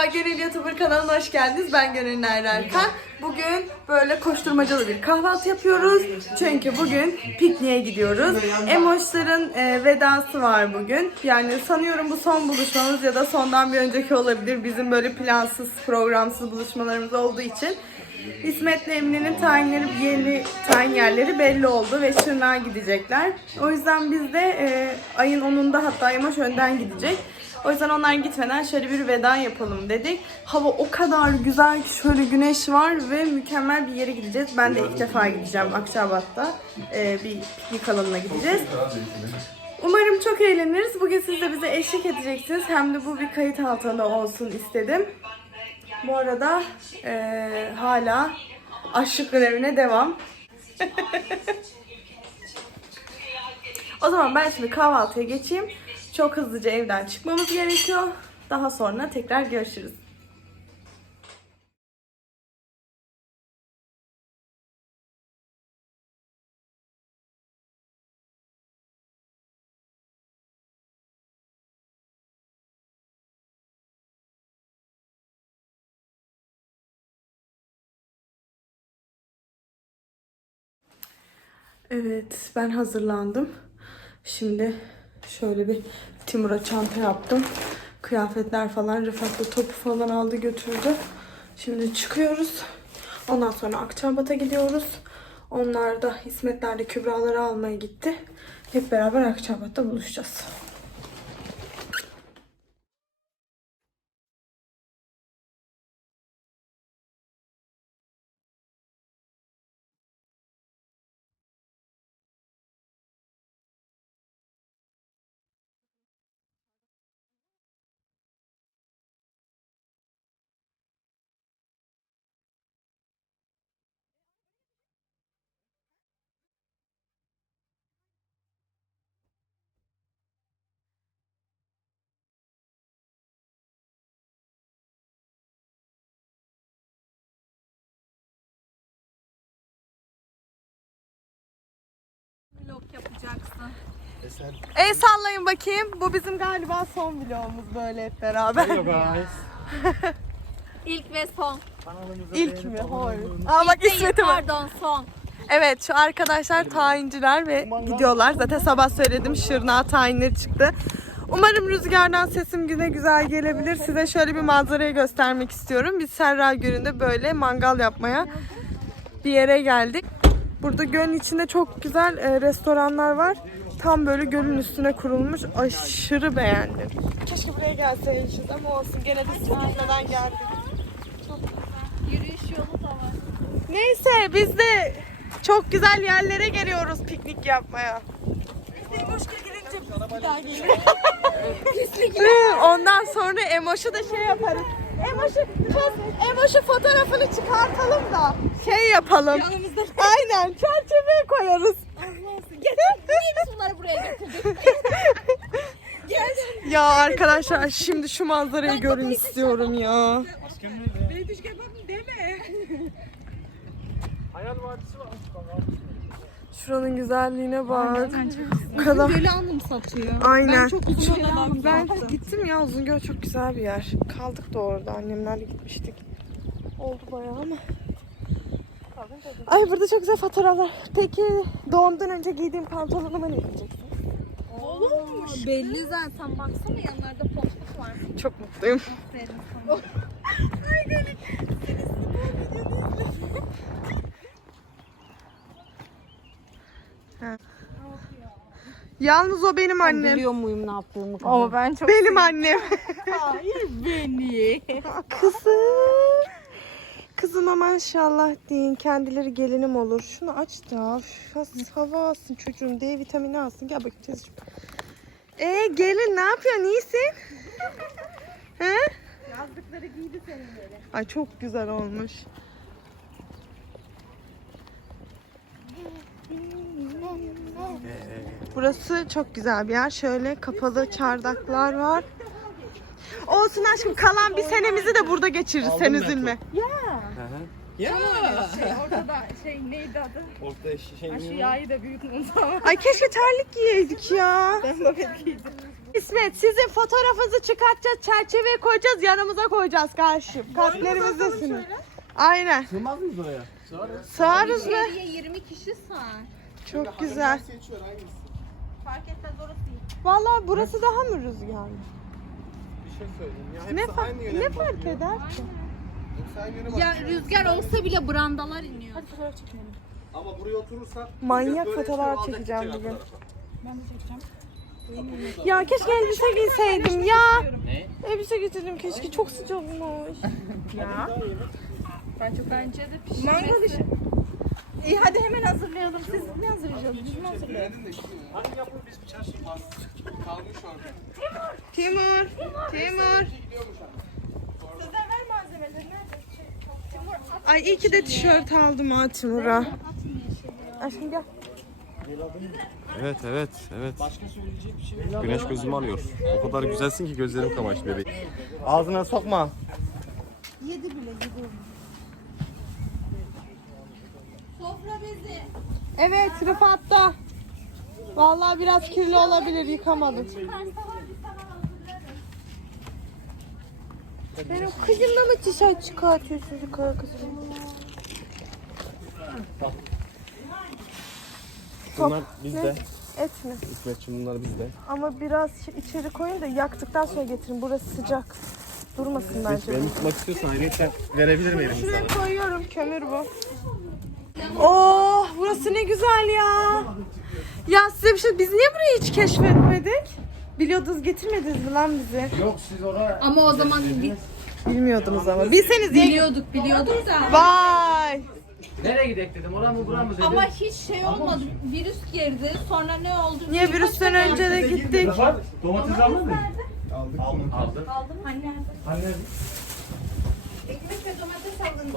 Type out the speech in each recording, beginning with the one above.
Merhaba Gönül YouTuber kanalına hoş geldiniz. Ben Gönül Erkan. Bugün böyle koşturmacalı bir kahvaltı yapıyoruz. Çünkü bugün pikniğe gidiyoruz. Emoşların e, vedası var bugün. Yani sanıyorum bu son buluşmamız ya da sondan bir önceki olabilir. Bizim böyle plansız, programsız buluşmalarımız olduğu için. İsmet'le Emine'nin tayinleri, yeni tayin yerleri belli oldu ve Şırnak'a gidecekler. O yüzden biz de e, ayın 10'unda hatta Emoş önden gidecek. O yüzden onlar gitmeden şöyle bir veda yapalım dedik. Hava o kadar güzel ki şöyle güneş var ve mükemmel bir yere gideceğiz. Ben de ilk defa gideceğim Akçabat'ta. Ee, bir piknik alanına gideceğiz. Umarım çok eğleniriz. Bugün siz de bize eşlik edeceksiniz. Hem de bu bir kayıt altında olsun istedim. Bu arada eee, hala aşık görevine devam. o zaman ben şimdi kahvaltıya geçeyim. Çok hızlıca evden çıkmamız gerekiyor. Daha sonra tekrar görüşürüz. Evet, ben hazırlandım. Şimdi şöyle bir Timur'a çanta yaptım. Kıyafetler falan, Rıfat da topu falan aldı götürdü. Şimdi çıkıyoruz. Ondan sonra Akçabat'a gidiyoruz. Onlar da İsmetler de Kübraları almaya gitti. Hep beraber Akçabat'ta buluşacağız. Yapacaksın. El sallayın bakayım. Bu bizim galiba son vlogumuz böyle hep beraber. İlk ve son. İlk mi? Hayır. Aa bak İlk değil, İsmet'e bak. Pardon son. Evet şu arkadaşlar tayinciler ve gidiyorlar. Zaten sabah söyledim Şırnağa tayinleri çıktı. Umarım rüzgardan sesim güne güzel gelebilir. Size şöyle bir manzarayı göstermek istiyorum. Biz Serra Gölü'nde böyle mangal yapmaya bir yere geldik. Burada gölün içinde çok güzel e, restoranlar var. Tam böyle gölün üstüne kurulmuş. Aşırı beğendim. Keşke buraya gelseymişiz ama olsun. Gene de gitmeden geldik. Yürüyüş yolu da var. Neyse biz de çok güzel yerlere geliyoruz piknik yapmaya. Hı, Ondan sonra Emoş'u da şey yaparız. Emoş'u Emoş'u fotoğrafını çıkartalım da şey yapalım. Aynen çerçeveye koyarız. Niye bunları buraya getirdik? Ya arkadaşlar şimdi şu manzarayı görün istiyorum ya. Şuranın güzelliğine bak. Bu kadar. Böyle alım satıyor. Aynen. Ben çok uzun Ben gittim ya Uzungöl çok güzel bir yer. Kaldık da orada annemlerle gitmiştik. Oldu bayağı ama. Ay burada çok güzel fotoğraflar. Peki doğumdan önce giydiğim pantolonumu ne diyeceksin? Olmuş. Belli zaten. Baksana yanlarda potluk var. Çok mutluyum. Aferin sana. Yalnız o benim annem. Biliyor muyum ne yaptığımı? Ama ben çok Benim annem. beni. Kızım. Kızıma maşallah deyin. Kendileri gelinim olur. Şunu aç da. Hava alsın çocuğum. D vitamini alsın. Gel bakayım teyzeciğim. Ee gelin ne yapıyorsun? İyisin? He? Yazdıkları giydi senin böyle. Ay çok güzel olmuş. Burası çok güzel bir yer. Şöyle kapalı çardaklar var. Olsun aşkım kalan bir senemizi de burada geçiririz. Sen üzülme. Şey, orada da şey Şey neydi adı? Orta şey Ha, şu yağı da büyütmüş ama. Ay keşke terlik giyeydik ya. İsmet sizin fotoğrafınızı çıkartacağız, çerçeveye koyacağız, yanımıza koyacağız karşı. Kalplerimizdesiniz. Aynen. Sığmaz mıyız oraya? Sığarız mı? İçeriye 20 kişi sığar. Çok güzel. Seçiyor? Fark etmez orası iyi. Vallahi burası daha mı rüzgarlı? Bir şey söyleyeyim ya. Hepsi Ne, fa- aynı yöne ne fark eder ki? Yöne Ya rüzgar olsa bile brandalar iniyor. Ama buraya oturursak Manyak fotoğraf alacak çekeceğim bugün. alt tarafa. Ya keşke elbise giyseydim ya. Ne? Elbise getirdim keşke çok sıcakmış. Bence de Mangal işi. İyi hadi hemen hazırlayalım. Siz ne hazırlayacaksınız? Biz mi hazırlayalım? De hani yapalım biz bir çarşı. Kalmış orada. Timur. Timur. Gidiyormuş Ay iyi ki de tişört aldım ha Timur'a. Aşkım gel. Evet evet evet. Başka söyleyecek bir şey yok. Güneş gözümü alıyor. O kadar güzelsin ki gözlerim kamaştı bebeğim. Ağzına sokma. Sofra bezi. Evet Rıfat'ta. Vallahi biraz kirli olabilir yıkamadım. Benim kızımla mı tişört çıkartıyorsunuz yukarı kızım? Bunlar bizde. Et mi? İsmetciğim bunlar bizde. Ama biraz içeri koyun da yaktıktan sonra getirin. Burası sıcak. Durmasın bence. Beni tutmak istiyorsan ayrıca verebilir miyim Şuraya sana? koyuyorum kömür bu. Oh burası ne güzel ya. Ya size bir şey biz niye burayı hiç keşfetmedik? Biliyordunuz getirmediniz mi lan bizi? Yok siz oraya Ama o zaman bi- Bilmiyordunuz ama. Bilseniz iyi. biliyorduk biliyorduk da. Vay. Nereye gidek dedim. Oraya mı buraya mı dedim. Ama hiç şey olmadı. Virüs girdi. Sonra ne oldu? Niye virüsten önce de gittik? Domates aldın mı? Aldık. Aldık. Aldık. Aldım. Hani nerede? Hani nerede? Ekmek ve domates aldınız.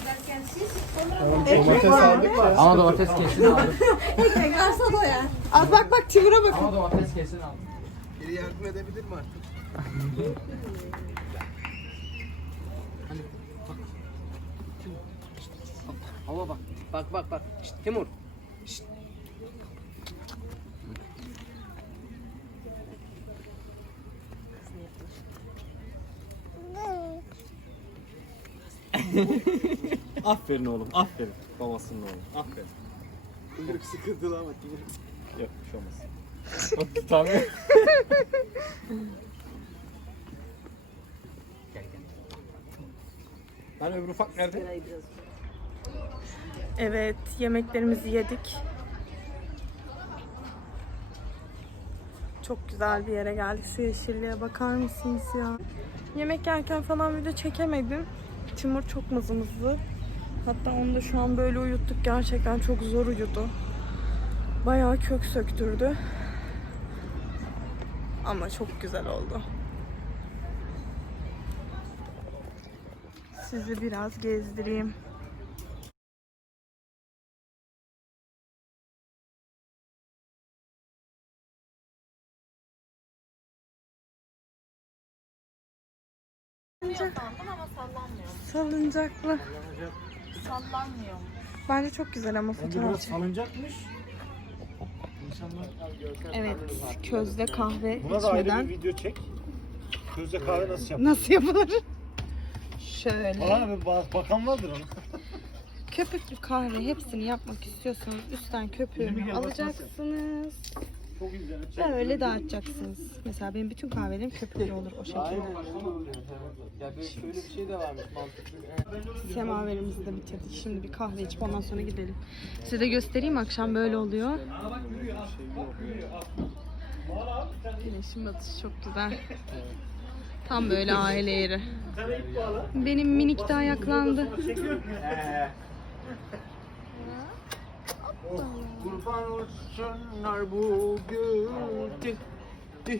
Giderken siz. Domates aldık da. Ama domates kesin aldım. Ekmek varsa da ya. Az bak bak Timur'a bakın. Ama domates kesin aldım. Biri yardım edebilir mi artık? Ama bak. Bak bak bak. Şşt, Timur. Aferin oğlum aferin. Babasının oğlu. Aferin. Dur sıkıntılı ama. Yok bir şey olmaz. Tamam. Hani öbür ufak nerede? Evet yemeklerimizi yedik. Çok güzel bir yere geldik. Şu yeşilliğe bakar mısınız ya? Yemek yerken falan video çekemedim. Timur çok mızımızlı. Hatta onu da şu an böyle uyuttuk. Gerçekten çok zor uyudu. Bayağı kök söktürdü. Ama çok güzel oldu. Sizi biraz gezdireyim. Sandım ama sallanmıyor. Salıncaklı. Sallanmıyor. Bence çok güzel ama fotoğraf çek. Evet, közde kahve Buna da ayrı içmeden bir video çek. Közde kahve nasıl yapılır? nasıl yapılır? Şöyle. Bana bir bak- bakan vardır ona. Köpüklü kahve hepsini yapmak istiyorsanız üstten köpüğünü alacaksınız. Çok güzel. Böyle dağıtacaksınız. Mesela benim bütün kahvelerim köpüklü olur o şekilde. Ya böyle şöyle bir şey de varmış mantıklı. Semaverimizi de bitirdik. Şimdi bir kahve içip ondan sonra gidelim. Size de göstereyim akşam böyle oluyor. Güneşin batışı çok güzel. Tam böyle aile yeri. Benim minik de ayaklandı. Kurban olsunlar bugün. Ti ti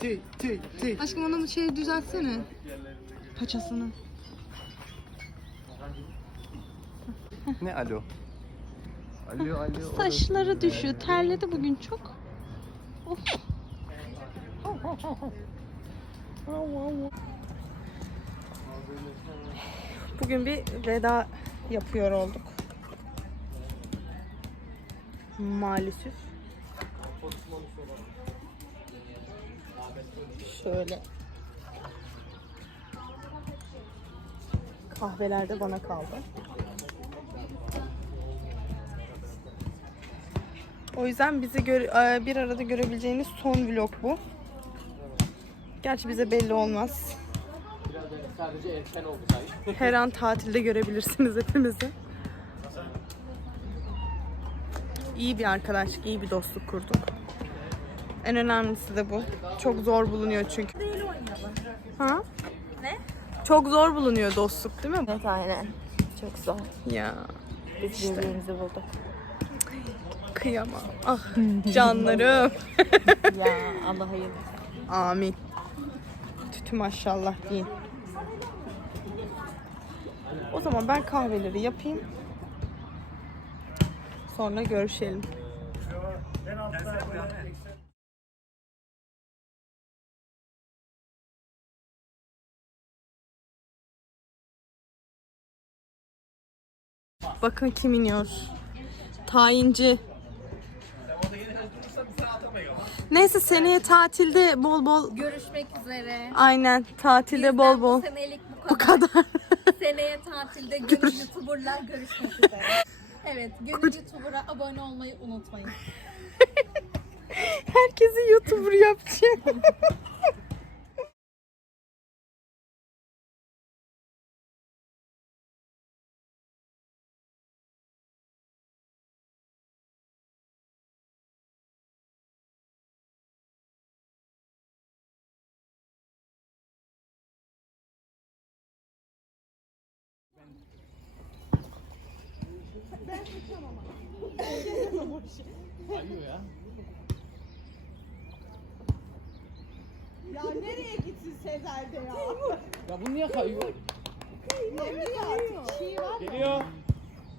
ti ti ti. Aşkım ona bu şeyi düzeltsene. Paçasını. Ne alo? Alo alo. Saçları düşüyor. Terledi bugün çok. Of. Bugün bir veda yapıyor olduk. Maalesef. Şöyle. Kahveler de bana kaldı. O yüzden bizi e, bir arada görebileceğiniz son vlog bu. Gerçi bize belli olmaz. Her an tatilde görebilirsiniz hepimizi. İyi bir arkadaşlık, iyi bir dostluk kurduk. En önemlisi de bu. Çok zor bulunuyor çünkü. Ha? Ne? Çok zor bulunuyor dostluk değil mi? Evet aynen. Çok zor. Ya Biz birbirimizi bulduk. kıyamam. Ah canlarım. ya Allah hayır. Amin. Tütü maşallah deyin. O zaman ben kahveleri yapayım. Sonra görüşelim. Bakın kim iniyor. Tayinci. Neyse seneye tatilde bol bol Görüşmek üzere. aynen tatilde bol bol Bu senelik bu bu kadar. kadar. Seneye tatilde gönül YouTuber'lar görüşmek üzere. Evet, gönül YouTuber'a abone olmayı unutmayın. Herkesi YouTuber yapacağım. Ayıyor ya. Ya nereye gitsin Sezer de ya? Ya bu niye kayıyor? Nereye artık şey var mı? Geliyor.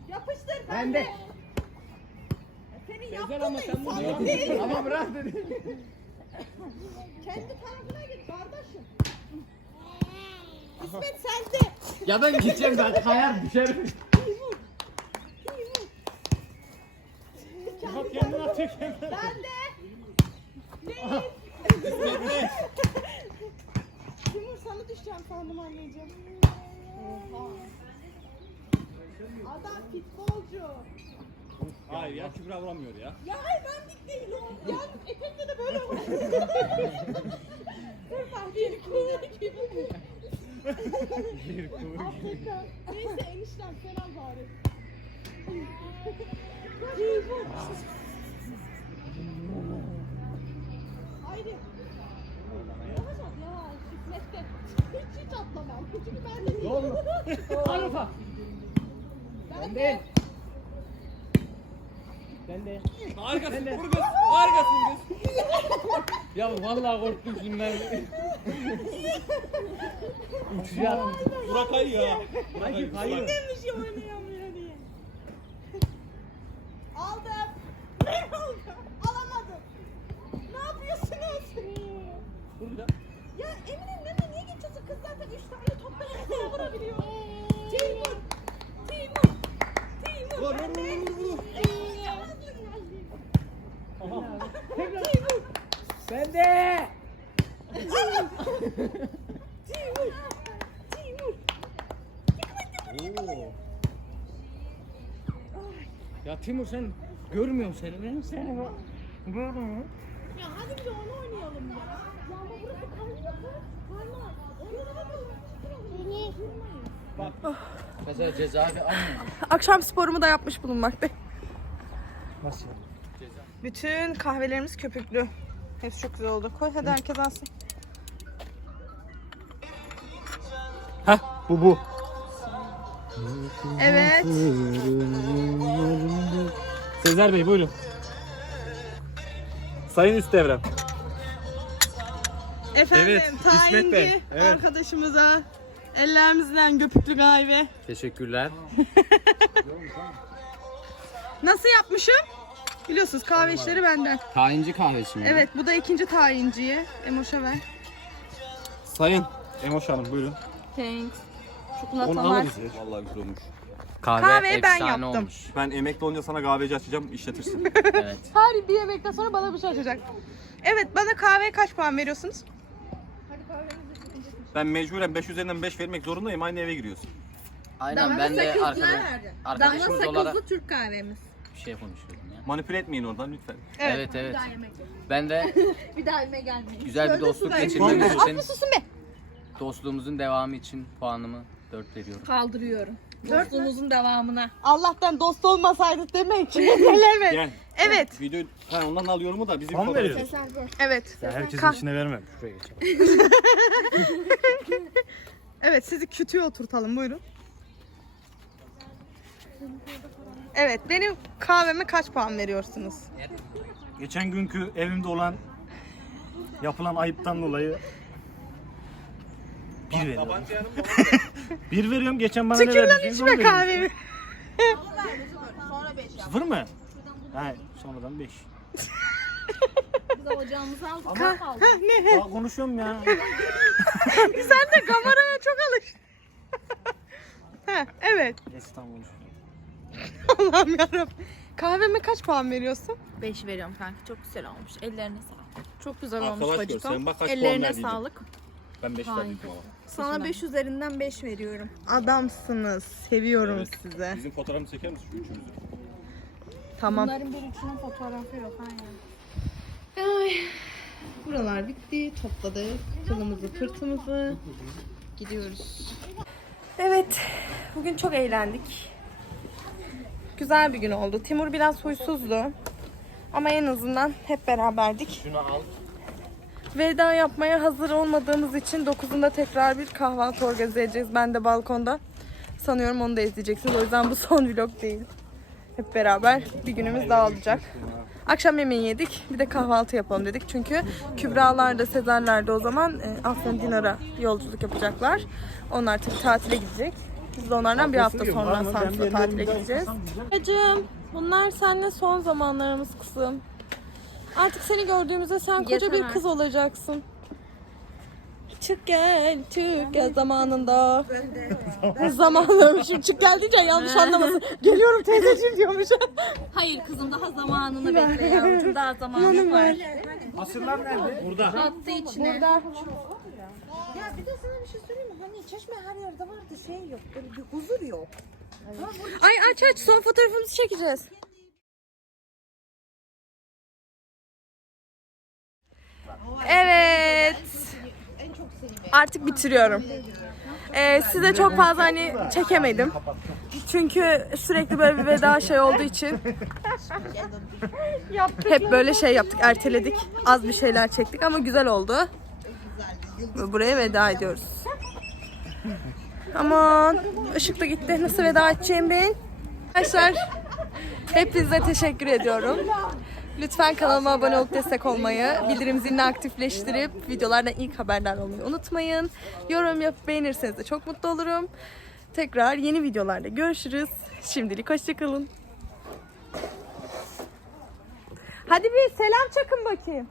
Yapıştır ben, Ben de. de. Senin Sezer yaptığın ama da sen bunu insanlık değil. Ama bırak dedi. Kendi tarafına git kardeşim. İsmet sende. Ya ben gideceğim ben kayar düşerim. Kendi kendini atıyor kendini. Ben de. Timur sana düşeceğim sandım anneciğim. Oha. Adam futbolcu. Hayır ya Kübra vuramıyor ya. Ya hayır benlik değil o. Ya etekle de böyle var. Dur bak bir kıvır gibi. Afrika. Neyse eniştem sen al bari. Haydi. Yavaş at yavaş. Hikmette. Hiç hiç atlamam. Çünkü ben de Ne oldu? Arıfa. Ben de. Ben de. Harikasın. Vur kız. Harikasın kız. ya vallahi korktum şimdiden. Uçacağım. Burak kayıyor ya. Hayır, hayır. Demiş ya oynayamıyor diye. Aldım. Ne oldu? Alamadım. Ne yapıyorsunuz? Burada. Ya Emine nene niye geçiyorsun? Kız zaten 3 tane topla hepsini vurabiliyor. Timur. Timur. Timur. Vur, vur, vur, vur, vur. Timur. Ben de. Timur. Timur. Ya Timur sen görmüyorsun seni. Ben seni bak. Görmüyor. Ya hadi bir de onu oynayalım ya. Ya ama burası kaynıyor kız. Parmak. Oynayalım. Mesela cezaevi almıyor. Akşam sporumu da yapmış bulunmaktayım. Nasıl? Bütün kahvelerimiz köpüklü. Hepsi çok güzel oldu. Koy hadi herkes alsın. Heh bu bu. Evet. Sezer Bey buyurun. Sayın Üst Devrem. Efendim Evet, İsmet tayinci Bey, evet. arkadaşımıza ellerimizden köpüklü kahve. Teşekkürler. Nasıl yapmışım? Biliyorsunuz kahve işleri benden. Tayinci kahvesi mi? Evet bu da ikinci tayinciye. Emoş'a ver. Sayın Emoş Hanım buyurun. Thanks. Onu Çikolata var. alırız ya. Vallahi güzel olmuş. Kahve, Kahveyi ben efsane yaptım. olmuş. Ben emekli olunca sana kahveci açacağım, işletirsin. Evet. Her bir yemekten sonra bana bir şey açacak. Evet bana kahveye kaç puan veriyorsunuz? Ben mecburen 5 üzerinden 5 vermek zorundayım, aynı eve giriyorsun. Aynen ben de arkadaş, arkadaşımız olarak Türk kahvemiz. bir şey konuşuyordum ya. Manipüle etmeyin oradan lütfen. Evet evet. Ben de Bir daha evime gelmeyin. güzel bir dostluk geçirmemiz için, Susun be. dostluğumuzun devamı için puanımı 4 veriyorum. Kaldırıyorum. Dostluğumuzun devamına. Allah'tan dost olmasaydık deme için neler Gel. Evet. Video, ha ondan al yorumu da bizim Puan fotoğraf- veriyoruz. Evet. Herkesin Kah- içine vermem. Şuraya geçelim. Evet sizi kütüye oturtalım buyurun. Evet benim kahveme kaç puan veriyorsunuz? Geçen günkü evimde olan yapılan ayıptan dolayı bir veriyorum. bir veriyorum. Geçen bana ne Tükür lan verdiniz? onu içme veriyorum. kahvemi. Sıfır mı? Hayır. Sonradan beş. Biz de ocağımızı aldık. Ha, ne? Aa, konuşuyorum ya. Sen de kameraya çok alış. ha, evet. İstanbul. Allah'ım yarabbim. Kahveme kaç puan veriyorsun? 5 veriyorum kanka. Çok güzel olmuş. Ellerine sağlık. Çok güzel olmuş Arkadaş bacıkom. görsem bak kaç puan Ellerine verdiydim. sağlık. Ben 5 verdim ama. Sana 5 üzerinden 5 veriyorum. Adamsınız. Seviyorum Evet. size. Bizim fotoğrafını çeker misin şu üçümüzü? Tamam. Bunların bir üçünün fotoğrafı yok. Aynen. Buralar bitti. Topladık. Kılımızı pırtımızı. Gidiyoruz. Evet. Bugün çok eğlendik. Güzel bir gün oldu. Timur biraz huysuzdu. Ama en azından hep beraberdik. Şunu al. Veda yapmaya hazır olmadığımız için 9'unda tekrar bir kahvaltı organize edeceğiz. Ben de balkonda. Sanıyorum onu da izleyeceksiniz. O yüzden bu son vlog değil. Hep beraber bir günümüz daha olacak. Akşam yemeği yedik. Bir de kahvaltı yapalım dedik. Çünkü Kübra'lar da Sezer'ler de o zaman e, Afyon Dinar'a yolculuk yapacaklar. Onlar tabii tatile gidecek. Biz de onlardan bir hafta sonra Samsun'a tatile gideceğiz. Hacım, bunlar seninle son zamanlarımız kızım. Artık seni gördüğümüzde sen koca bir kız olacaksın. Çık gel, çık gel zamanında. Zamanlamışım. Çık gel diyeceğim yanlış anlamasın. Geliyorum teyzeciğim diyormuş. Hayır kızım daha zamanını bekle yavrucuğum. Daha zamanı var. Asırlar nerede? Burada. Attı içine. Ya bir de sana bir şey söyleyeyim mi? Hani çeşme her yerde var da şey yok. Böyle bir huzur yok. Ay aç aç son fotoğrafımızı çekeceğiz. Evet. Artık bitiriyorum. Ee, size çok fazla hani çekemedim. Çünkü sürekli böyle bir veda şey olduğu için hep böyle şey yaptık, erteledik. Az bir şeyler çektik ama güzel oldu. Buraya veda ediyoruz. Aman ışık da gitti. Nasıl veda edeceğim ben? Arkadaşlar hepinize teşekkür ediyorum. Lütfen kanalıma abone olup destek olmayı, bildirim zilini aktifleştirip videolardan ilk haberdar olmayı unutmayın. Yorum yapıp beğenirseniz de çok mutlu olurum. Tekrar yeni videolarda görüşürüz. Şimdilik hoşçakalın. Hadi bir selam çakın bakayım.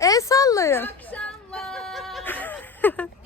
El sallayın.